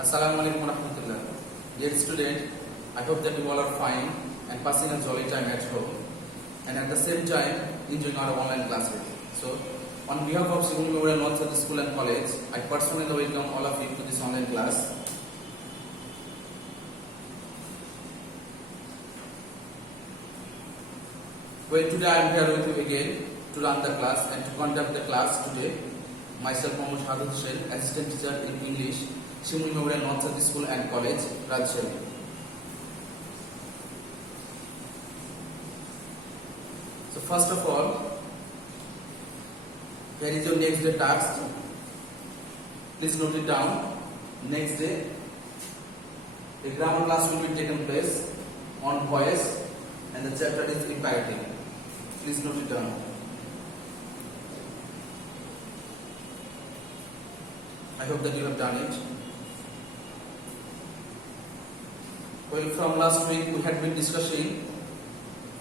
Assalamualaikum warahmatullah. Dear student, I hope that you all are fine and passing a jolly time at home and at the same time enjoying our online classes. So, on behalf of Sigul Memorial North South School and College, I personally welcome all of you to this online class. Well, today I am here with you again to run the class and to conduct the class today. Myself, Mohammad Shahid Hussain, Assistant Teacher in English, Sigul Memorial North South School and College, Rajshahi. So, first of all, here is your next day task. Please note it down. Next day, a grammar class will be taken place on voice and the chapter is imperative. Please note it down. I hope that you have done it. Well, from last week we had been discussing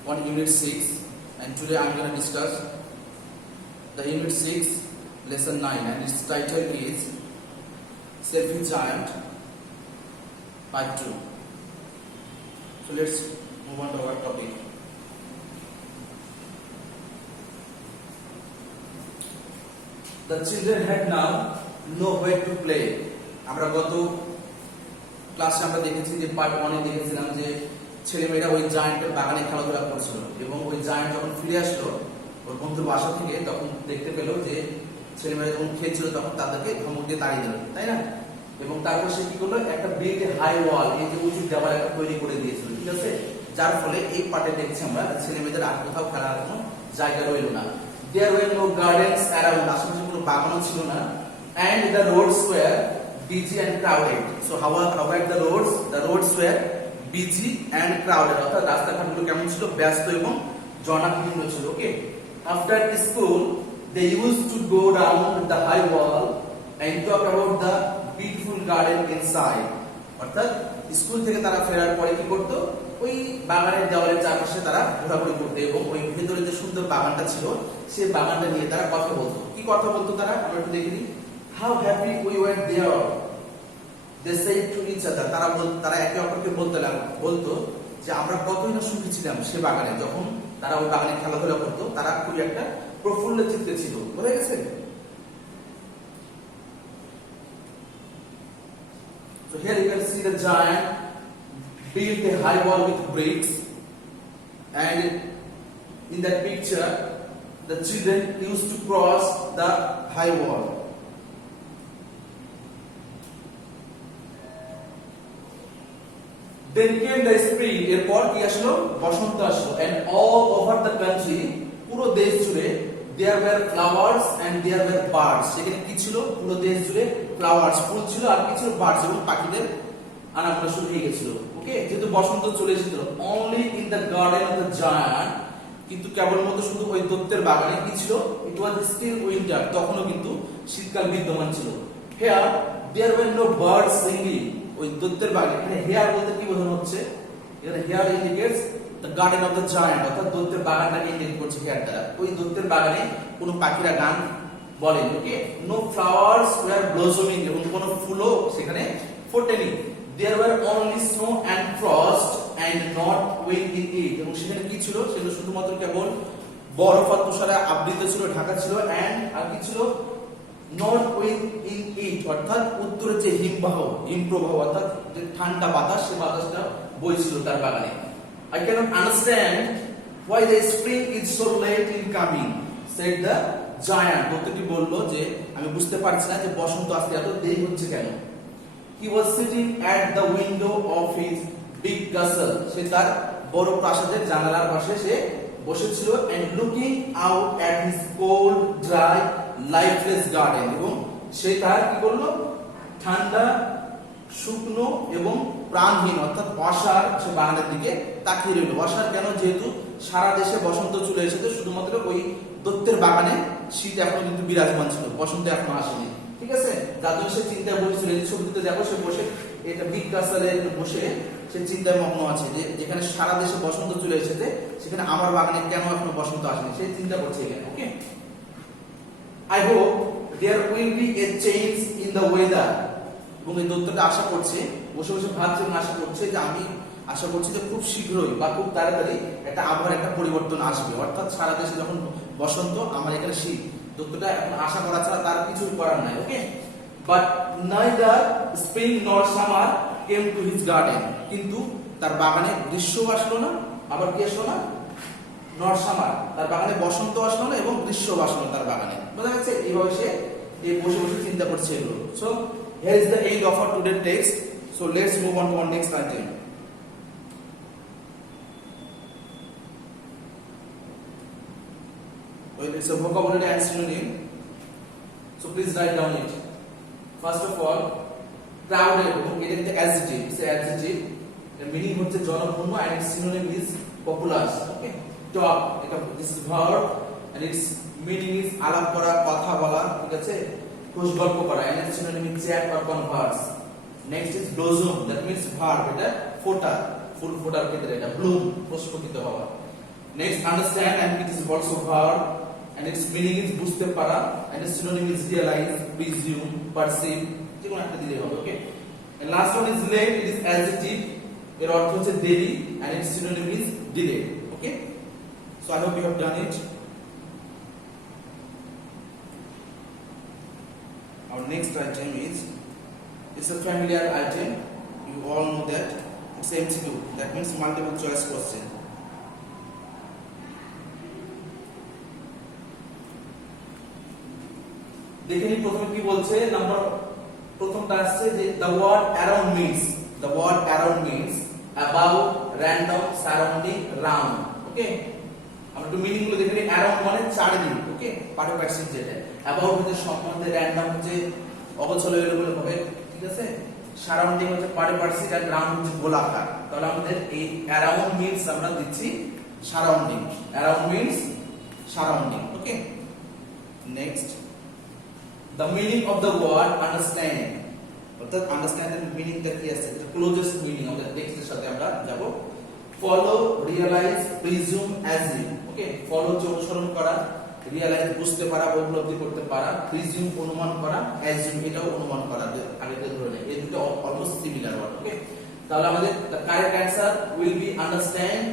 on Unit 6 and today I am going to discuss the Unit 6 Lesson 9 and its title is Selfie Giant Part 2. So let's move on to our topic. The children had now nowhere to play. আমরা গত ক্লাসে আমরা দেখেছি যে part 1 এ দেখেছিলাম যে ছেলেমেয়েরা ওই জায়ান্টের বাগানে খেলাধুলা করছিল এবং ওই জায়ান্ট যখন ফিরে আসলো ওর বন্ধুর বাসা থেকে তখন দেখতে পেল যে ছেলেমেয়েরা যখন খেলছিল তখন তাদেরকে ধমক দিয়ে তাড়িয়ে দিল, তাই না? এবং তারপর সে কি করলো, একটা বিগ হাই ওয়াল, এই যে উঁচু দেওয়াল একটা তৈরি করে দিয়েছিল, ঠিক আছে? যার ফলে এই পার্টে দেখছি আমরা ছেলেমেয়েদের আর কোথাও খেলার কোনো জায়গা রইল না। There were no gardens around, আশেপাশে কোনো বাগানও ছিল না, and the roads were busy and crowded. So how were the roads? The roads were busy and crowded. অর্থাৎ রাস্তাঘাটগুলো কেমন ছিল? ব্যস্ত এবং জনাকীর্ণ ছিল। ওকে, after school they used to go down the high wall and talk about the beautiful garden inside. অর্থাৎ school থেকে তারা ফেরার পরে কি করতো? ওই বাগানের দেওয়ালের চারপাশে তারা ঘোরাঘুরি করতো এবং ওই ভেতরে যে সুন্দর বাগানটা ছিল সেই বাগানটা নিয়ে তারা কথা বলতো। কি কথা বলতো তারা? আমরা একটু দেখে নিই। How happy we were there, they said to each other. তারা একে অপরকে বলতো যে আমরা কতই না সুখী ছিলাম সে বাগানে, যখন তারা ওই বাগানে খেলাধুলা করতো। তারা খুবই একটা প্রফুল্ল চিত্তে ছিল, বুঝা গেছে? So here you can see the giant built a high wall with bricks, and in that picture the children used to cross the high wall. Then came the spring, এরপর কি আসলো? বসন্ত আসলো, and all over the country, পুরো দেশ জুড়ে there were flowers and there were birds. সেখানে কি ছিল? পুরো দেশ জুড়ে flowers, ফুল ছিল, আর কি ছিল? birds, এবং পাখিদের আনাগোনা শুরু হয়ে গেছিল। ওকে, যেহেতু বসন্ত চলে এসেছিল। only in the garden of the giant, কিন্তু কেবলমাত্র শুধু ওই দৈত্যের বাগানে কি ছিল? it was still winter, তখনও কিন্তু শীতকাল বিদ্যমান ছিল। here there were no birds singing, ওই দৈত্যের বাগানে। এখানে হেয়ার বলতে কি বোঝানো হচ্ছে? এখানে here indicates the garden of the giant, অর্থাৎ দৈত্যের বাগানটাকে ইন্ডিকেট করছে হেয়ার দ্বারা। ওই দৈত্যের বাগানে কোনো পাখিরা গান বলেন। Okay, no flowers were blossoming, এবং কোনো ফুলও সেখানে ফোটেনি। There were only snow and frost and not wind in it, এবং সেখানে কি ছিল? সেখানে শুধুমাত্র কেবল বরফ আর তুষারে আবৃত ছিল, ঢাকা ছিল, অ্যান্ড আর কি ছিল? নট উইন্ড ইন ইট, অর্থাৎ উত্তরে যে হিমপ্রবাহ অর্থাৎ যে ঠান্ডা বাতাস, সে বাতাসটা বইছিল তার বাগানে। I cannot understand why the spring is so late in coming, said the giant. দৈত্যটি বলল যে আমি বুঝতে পারছি না যে বসন্ত আসতে এত দেরি হচ্ছে কেন। He was sitting at the window of his big castle, সে তার বড় প্রাসাদের জানালার পাশে সে বসেছিল, and looking out at his cold, dry, lifeless garden, এবং সে তার কি করলো? ঠান্ডা, শুকনো এবং প্রাণহীন অর্থাৎ অসার সে বাগানের দিকে তাকিয়ে রইল। অসার কেন? যেহেতু সারা দেশে বসন্ত চলে এসেছে, শুধুমাত্র ওই দৈত্যের বাগানে শীত এখনো কিন্তু বিরাজমান ছিল, বসন্ত এখনো আসেনি, ঠিক আছে? যার জন্য সে চিন্তায় বসেছিল। এই ছবিতে দেখো, সে বসে এটা বিগ কাসালে বসে সে চিন্তায় মগ্ন আছে যে যেখানে সারা দেশে বসন্ত চলে এসেছে সেখানে আমার বাগানে কেন এখনো বসন্ত আসেনি, সে চিন্তা করছে এখানে। ওকে, I hope there will be a change in the weather এবং এই দৈত্যটা আশা করছে, বসে বসে ভাবছে এবং আশা করছে যে আমি আশা করছি যে খুব শীঘ্রই বা খুব তাড়াতাড়ি একটা আবহাওয়ার একটা পরিবর্তন আসবে, অর্থাৎ সারা দেশে যখন বসন্ত আমার এখানে শীত। দৈত্যটা এখন আশা করা ছাড়া তার কিছুই করার নাই। ওকে, but neither spring nor summer came to his garden, কিন্তু তার বাগানে গ্রীষ্ম আসলো না, আবার কি আসলো না, নর সামার, তার বাগানে বসন্ত আসলো না এবং গ্রীষ্ম আসলো না তার বাগানে। বোঝা যাচ্ছে? এইভাবে সে এই বসে বসে চিন্তা করছে এগুলো। So here is the end of our today's text. So let's move on to our next item. Well, it's a vocabulary and synonym. So please write down it. First of all, crowded, it is the adjective. It's an adjective. The meaning হচ্ছে জনপূর্ণ and its synonym is populous. Okay. Talk, this is verb and its meaning is আলাপ করা, কথা বলা, ঠিক আছে, খোশ গল্প করা, and its synonym is chat or converse. Next is blossom, that means verb, এটা ফোটা, ফুল ফোটার ক্ষেত্রে এটা bloom, প্রস্ফুটিত হওয়া. Next, understand, and it is also verb and its meaning is বুঝতে পারা, and its synonym is realize, presume, perceive, যেকোনো একটা দিলেই হবে। ওকে, and last one is late, it is adjective, এর অর্থ হচ্ছে দেরি, and its synonym is delay. Okay, so I hope you have done it. Our next item is, it's a familiar item, you all know that, it's MCQ, that means multiple choice question. দেখে নি প্রথমে কি বলছে, number প্রথমটা আসছে যে the word around means about, random, surrounding, round. ওকে, আমরা একটু মিনিং গুলো দেখে নিই। around মানে চারিদিক, ওকে, পার্টিসিপ যেটা, about হচ্ছে সম্বন্ধে, random হচ্ছে অগোছালো এলোমেলো ভাবে, ঠিক আছে, সারাউন্ডিং হচ্ছে পার্টিসিপ আর রাউন্ড হচ্ছে গোলাকার। তাহলে আমাদের এই around means আমরা দিচ্ছি surrounding, around means surrounding. Okay, next, the meaning of the word understanding, অর্থাৎ আন্ডারস্ট্যান্ডিং মিনিংটা কি আছে, এটা ক্লোজেস্ট মিনিং আমাদের টেক্সটের সাথে আমরা যাব। Follow, realise, presume, assume. Okay, follow হচ্ছে অনুসরণ করা, রিয়ালাইজ বুঝতে পারা বা উপলব্ধি করতে পারা, প্রিজুম অনুমান করা, অ্যাজিউম এটাও অনুমান করা, আগেতে ধরে নেই, এই দুটো অলমোস্ট সিমিলার ওয়ার্ড। ওকে, তাহলে আমাদের the correct answer will be understand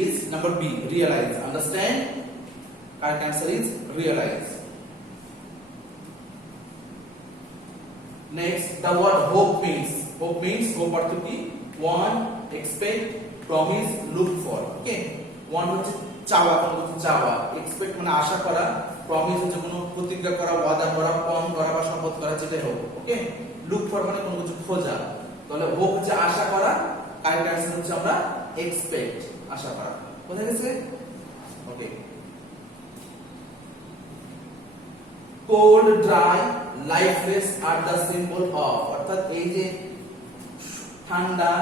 is number B, realize. Understand, correct answer is realize. Next, the word hope means hope অর্থ কি, want, expect, promise, look for. Okay, want হচ্ছে চাওয়া, কোনো কিছু চাওয়া, expect মানে আশা করা, promise হচ্ছে কোনো প্রতিজ্ঞা করা, ওয়াদা করা, পণ করা বা শপথ করা, যেটাই হোক। ওকে, look for মানে কোনো কিছু খোঁজা। তাহলে hope হচ্ছে আশা করা, কারেক্ট অ্যানসার হচ্ছে আমরা expect, আশা করা। বুঝা গেছে? ওকে, cold, dry, lifeless are the symbol of, অর্থাৎ এই যে ঠান্ডা,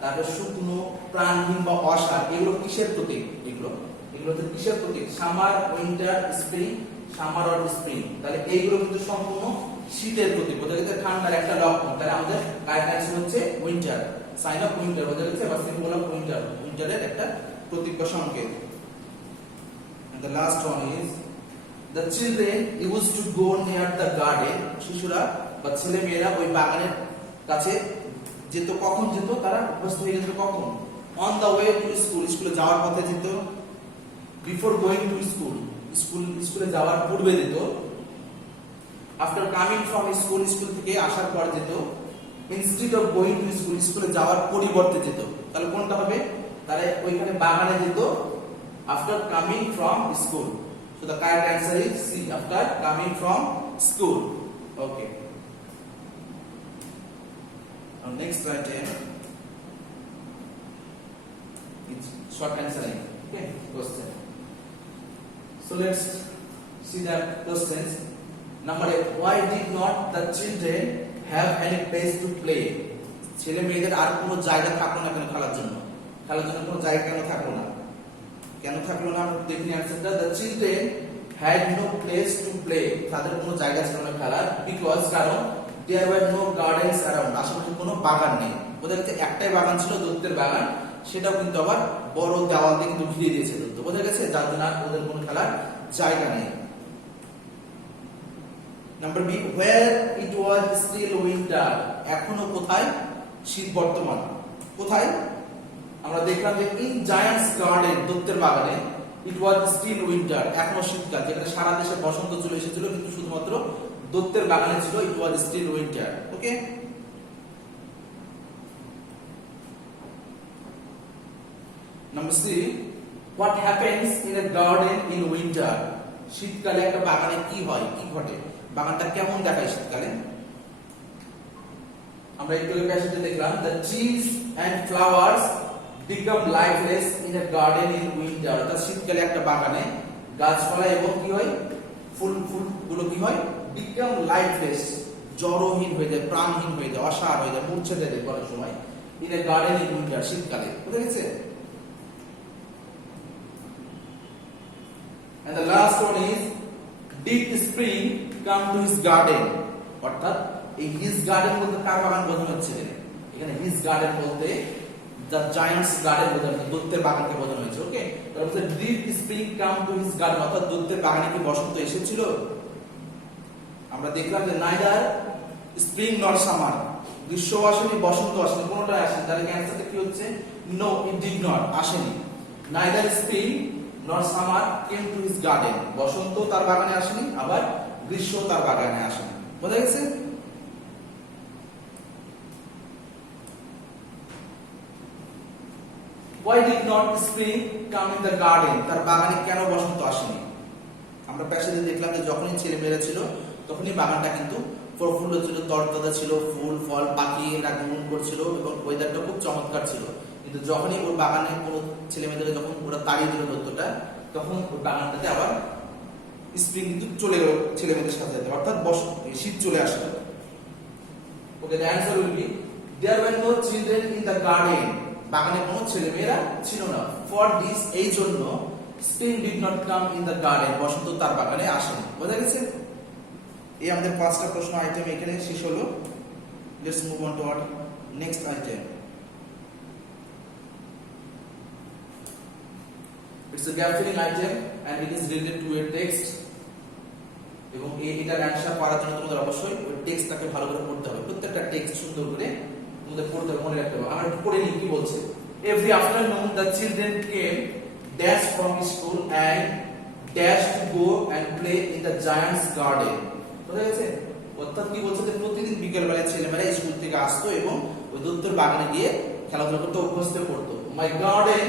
তারপর শুকনো, প্রাণহীন বা অসার, এগুলো কিসের প্রতীক? এগুলো হচ্ছে কিসের প্রতীক? Summer, winter, spring, summer or spring. তাহলে এইগুলো কিন্তু সম্পূর্ণ শীতের প্রতীক। বোঝা গেছে? ঠান্ডার একটা লক্ষণ। তাহলে আমাদের কারেক্ট অ্যানসার হচ্ছে উইন্টার, সাইন অফ উইন্টার। বোঝা গেছে? বা সিম্বল অফ উইন্টার, উইন্টারের একটা প্রতীক বা সংকেত। And the last one is the children used to go near the garden, শিশুরা বা ছেলে মেয়েরা ওই বাগানের কাছে যেত। কখন যেত? তারা অভ্যস্ত হয়ে যেত কখন? on the way to school, স্কুলে যাওয়ার পথে যেত। before going to school, স্কুলে যাওয়ার পূর্বে যেত। after coming from school, school থেকে আসার পর যেত। instead of going to school, স্কুলে যাওয়ার পরিবর্তে যেত। তাহলে কোনটা হবে? তারা ওইখানে বাগানে যেত after coming from school. So the correct answer is C, after coming from school. Okay. Now next item, it's short answering. Okay, question. So let's see the questions. Number 8, why did not the children have any place to play? ছেলে মেয়েদের আর কোনো জায়গা থাকলো না কেন খেলার জন্য? খেলার জন্য কোনো জায়গা কেন থাকলো না? কেন থাকলো না? দেখুন অ্যানসারটা, the children had no place to play, তাদের কোনো জায়গা ছিল না খেলার, because কারণ there were no gardens around, আশেপাশে কোনো বাগান নেই। ওদের কাছে একটাই বাগান ছিল, দৈত্যের বাগান, সেটাও কিন্তু আবার বড় দেওয়াল দিয়ে কিন্তু ঘিরে দিয়েছে দৈত্য। বোঝা গেছে? যার জন্য ওদের কোনো খেলার জায়গা নেই। Number B, where it was still winter, এখনো কোথায় শীত বর্তমান। কোথায়? আমরা দেখলাম যে ইন জায়ান্টস গার্ডেন, দৈত্যের বাগানে, ইট ওয়াজ স্টিল উইন্টার, এখনো শীতকাল, যেখানে সারা দেশে বসন্ত চলে এসেছিল, কিন্তু শুধুমাত্র দৈত্যের বাগানে ছিল it was still winter. Okay, number 3, what happens in a garden in winter, শীতকালে একটা বাগানে কি হয়, কি ঘটে, বাগানটা কেমন দেখায় শীতকালে। আমরা একটু প্যাসেজে দেখলাম, the trees and flowers become lifeless in a garden in winter, অর্থাৎ শীতকালে একটা বাগানে গাছপালা এবং কি হয়, ফুলগুলো কি হয়, বিকাম লাইফলেস, জড়হীন হয়ে যায়, প্রাণহীন হয়ে যায়, অসাড় হয়ে যায়, মূর্ছা যায় অনেক সময়, in a garden in winter, শীতকালে। বুঝা গেছে? And the last one is, did spring come to his garden, অর্থাৎ এই হিজ গার্ডেন বলতে কার বাগান বোঝানো হচ্ছে? এখানে হিজ গার্ডেন বলতে দ্য জায়ান্টস গার্ডেন বোঝানো হচ্ছে, দৈত্যের বাগানকে বোঝানো হয়েছে। ওকে, তাহলে did spring come to his garden, অর্থাৎ দৈত্যের বাগানে কি বসন্ত এসেছিল? আমরা দেখলাম যে নাইদার স্প্রিং নর সামার, গ্রীষ্ম আসেনি, বসন্ত আসেনি, কোনোটাই আসেনি। তাহলে অ্যানসারটা কি হচ্ছে? নো, ইট ডিড নট, আসেনি। Neither spring nor summer came to his garden, বসন্ত তার বাগানে আসেনি, আবার গ্রীষ্ম তার বাগানে আসেনি। বোঝা গেছে? Why did not spring come in the garden, তার বাগানে কেন বসন্ত আসেনি? আমরা প্যাসেজে দেখলাম যে যখনই ছেলেমেয়েরা ছিল তখনই বাগানটা কিন্তু প্রফুল্ল ছিল, তরতাজা ছিল, ফুল ফল পাখিরা আগমন করছিল এবং ওয়েদারটা খুব চমৎকার ছিল। কিন্তু যখনই ওর বাগানে কোনো ছেলেমেয়েদের যখন ওরা তাড়িয়ে দিল দৈত্যটা, তখন ওর বাগানটাতে আবার স্প্রিং কিন্তু চলে গেল ছেলেমেয়েদের সাথে, অর্থাৎ শীত চলে আসলো। Okay, the answer will be, there were no children in the garden, বাগানে কোনো ছেলেমেয়েরা ছিল না। ফর দিস, এই জন্য, spring did not come in the garden, বসন্ত তার বাগানে আসেনি। বোঝা গেছে? এই আমাদের 5টা প্রশ্ন আইটেম এখানে শেষ হলো। Let's move on to our next item. It's a gap filling item and it is related to a text, এবং এটার অ্যানসার করার জন্য তোমাদের অবশ্যই ওই টেক্সটটাকে ভালো করে পড়তে হবে। প্রত্যেকটা টেক্সট সুন্দর করে তোমাদের পড়তে হবে, মনে রাখতে হবে। আমরা একটু পড়ে নিই কি বলছে। Every afternoon the children came dash from school and dash to go and play in the giant's garden. বুঝা গেছে? অর্থাৎ কি বলছে যে প্রতিদিন বিকেল বেলায় ছেলেমেয়েরা স্কুল থেকে আসতো এবং ওই দৈত্যের বাগানে গিয়ে খেলাধুলা করতে অভ্যস্ত পড়তো। My garden,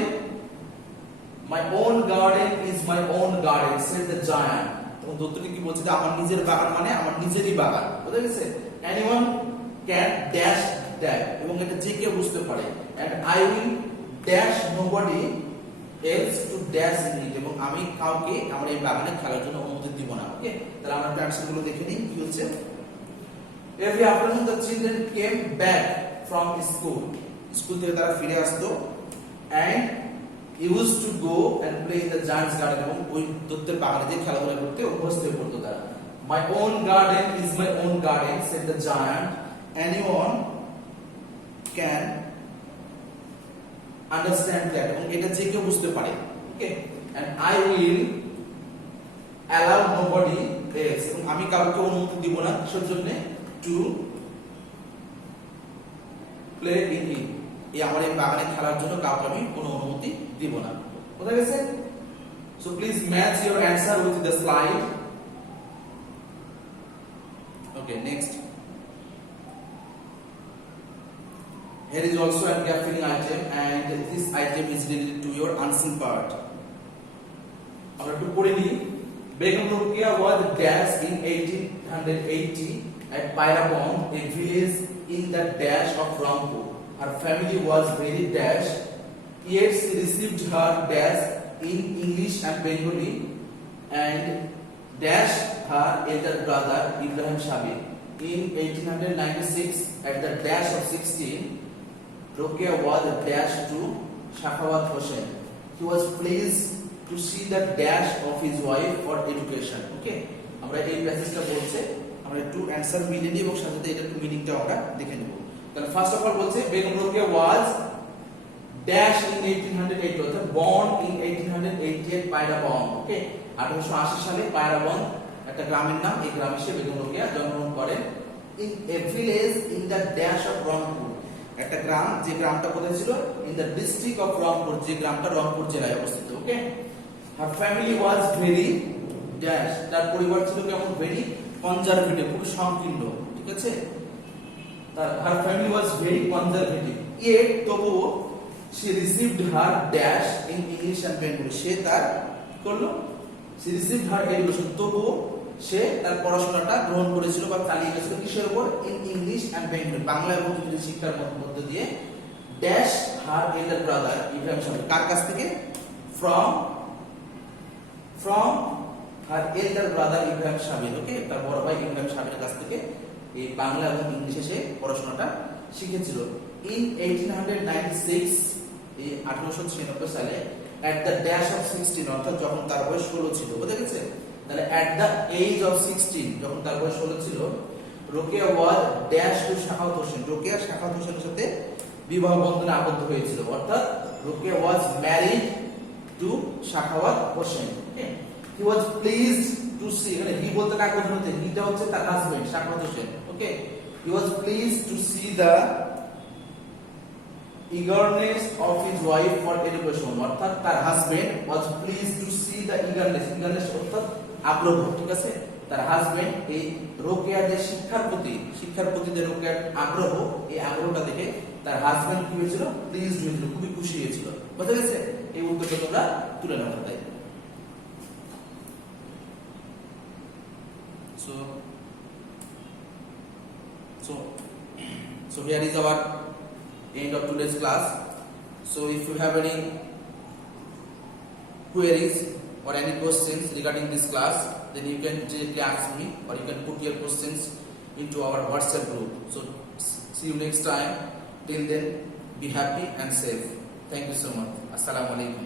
my own garden is my own garden, said the giant. তখন দৈত্যটি কি বলছে যে আমার নিজের বাগান মানে আমার নিজেরই বাগান। বুঝা গেছে? Anyone can dash that, এবং এটা যে কেউ বুঝতে পারে। And I will dash nobody else to dash in it, এবং আমি কাউকে আমার এই বাগানে খেলার জন্য অনুমতি দিব না। ওকে, তাহলে আমরা ট্রান্সলেট গুলো দেখে নিই কি হচ্ছে। Every afternoon the children came back from school, school থেকে তারা ফিরে আসতো, and used to go and play in the giant's garden, এবং ওই দৈত্যের বাগানে যে খেলাধুলা করতে অভ্যস্ত হয়ে পড়তো তারা। My own garden is my own garden, said the giant. Anyone can understand that, এবং এটা যে কেউ বুঝতে পারে। ওকে, and I will allow nobody else, এবং আমি কাউকে অনুমতি দিব না কিসের জন্য? to play in it, এই আমার এই বাগানে খেলার জন্য কাউকে আমি কোনো অনুমতি দিব না। বুঝা গেছে? So please match your answer with the slide. Okay, next. Here is also a gap filling item, and this item is related to your unseen part. আমরা একটু পড়ে নিই। Begum Rokeya was dash in 1880 at Pairabong, a village in the dash of Rangpur. Her family was very dash, yet she received her dash in English and Bengali, and dash her elder brother Ibrahim Shabi. In 1896, at the dash of 16, Rokeya was dashed to Shakawat Hossain. He was pleased to see the dash of his wife for education. Okay, আমরা এই প্যাসেজটা বলছে, আমরা একটু answer মিলে নিই এবং সাথে এটা একটু মিনিংটা আমরা দেখে নেব। তাহলে ফার্স্ট অফ অল বলছে Begum Rokeya was dash in 1880, অর্থাৎ born in 1888 পায়রাবং। ওকে, 1880 সালে পায়রাবং একটা গ্রামের নাম, এই গ্রামে সে বেগম রোকেয়া জন্মগ্রহণ করেন। in a village in the dash of Rangpur. একটা গ্রাম, যে গ্রামটা কোথায় ছিল? in the district of Rangpur, যে গ্রামটা রংপুর জেলায় অবস্থিত। ওকে, her family was very dash, তার পরিবার ছিল কেমন? very conservative, খুব সংকীর্ণ। ঠিক আছে, তার her family was very conservative, yet তবুও she received her dash in English and Bengali, সে তার করলো she received her education, তবুও সে তার পড়াশোনাটা গ্রহণ করেছিল বা চালিয়ে গেছিল কিসের উপর? in English and Bengali, Bangla এবং ইংরেজি শিক্ষার মধ্য দিয়ে। dash her elder brother Ibrahim সাহেব, কার কাছ থেকে? from her elder brother Ibrahim সাহেব। ওকে, তার বড় ভাই ইব্রাহিম সাহেবের কাছ থেকে এই বাংলা এবং ইংলিশে সে পড়াশোনাটা শিখেছিল। in 1896, এই 1896 সালে at the dash of 16, অর্থাৎ যখন তার বয়স 16 ছিল। বুঝা গেছে? তাহলে at the age of 16, যখন তার বয়স 16 ছিল, Rokeya was dash to Shakhawat Hossain, Rokeya Shakhawat হোসেনের সাথে বিবাহ বন্ধনে আবদ্ধ হয়েছিল। অর্থাৎ Rokeya was married to Shakhawat Hossain. Okay, he was pleased to see, এখানে হি বলতে কাকে বোঝানো? হিটা হচ্ছে তার husband Shakhawat Hossain. Okay, he was pleased to see the eagerness of his wife for education, অর্থাৎ তার husband was pleased to see the eagerness অর্থাৎ আগ্রহ। ঠিক আছে, তার হাজবেন্ড এই রোকেয়ার যে শিক্ষার প্রতি যে রোকেয়ার আগ্রহ, এই আগ্রহটা দেখে তার হাজবেন্ড কি হয়েছিল? প্লিজড হয়েছিল, খুবই খুশি হয়েছিল। বুঝা গেছে? এই উত্তরটা তোমরা তুলে নাও তাই। So here is our end of today's class. So if you have any queries or any questions regarding this class, then you can directly ask me, or you can put your questions into our WhatsApp group. So see you next time. Till then, be happy and safe. Thank you so much. Assalamu alaikum.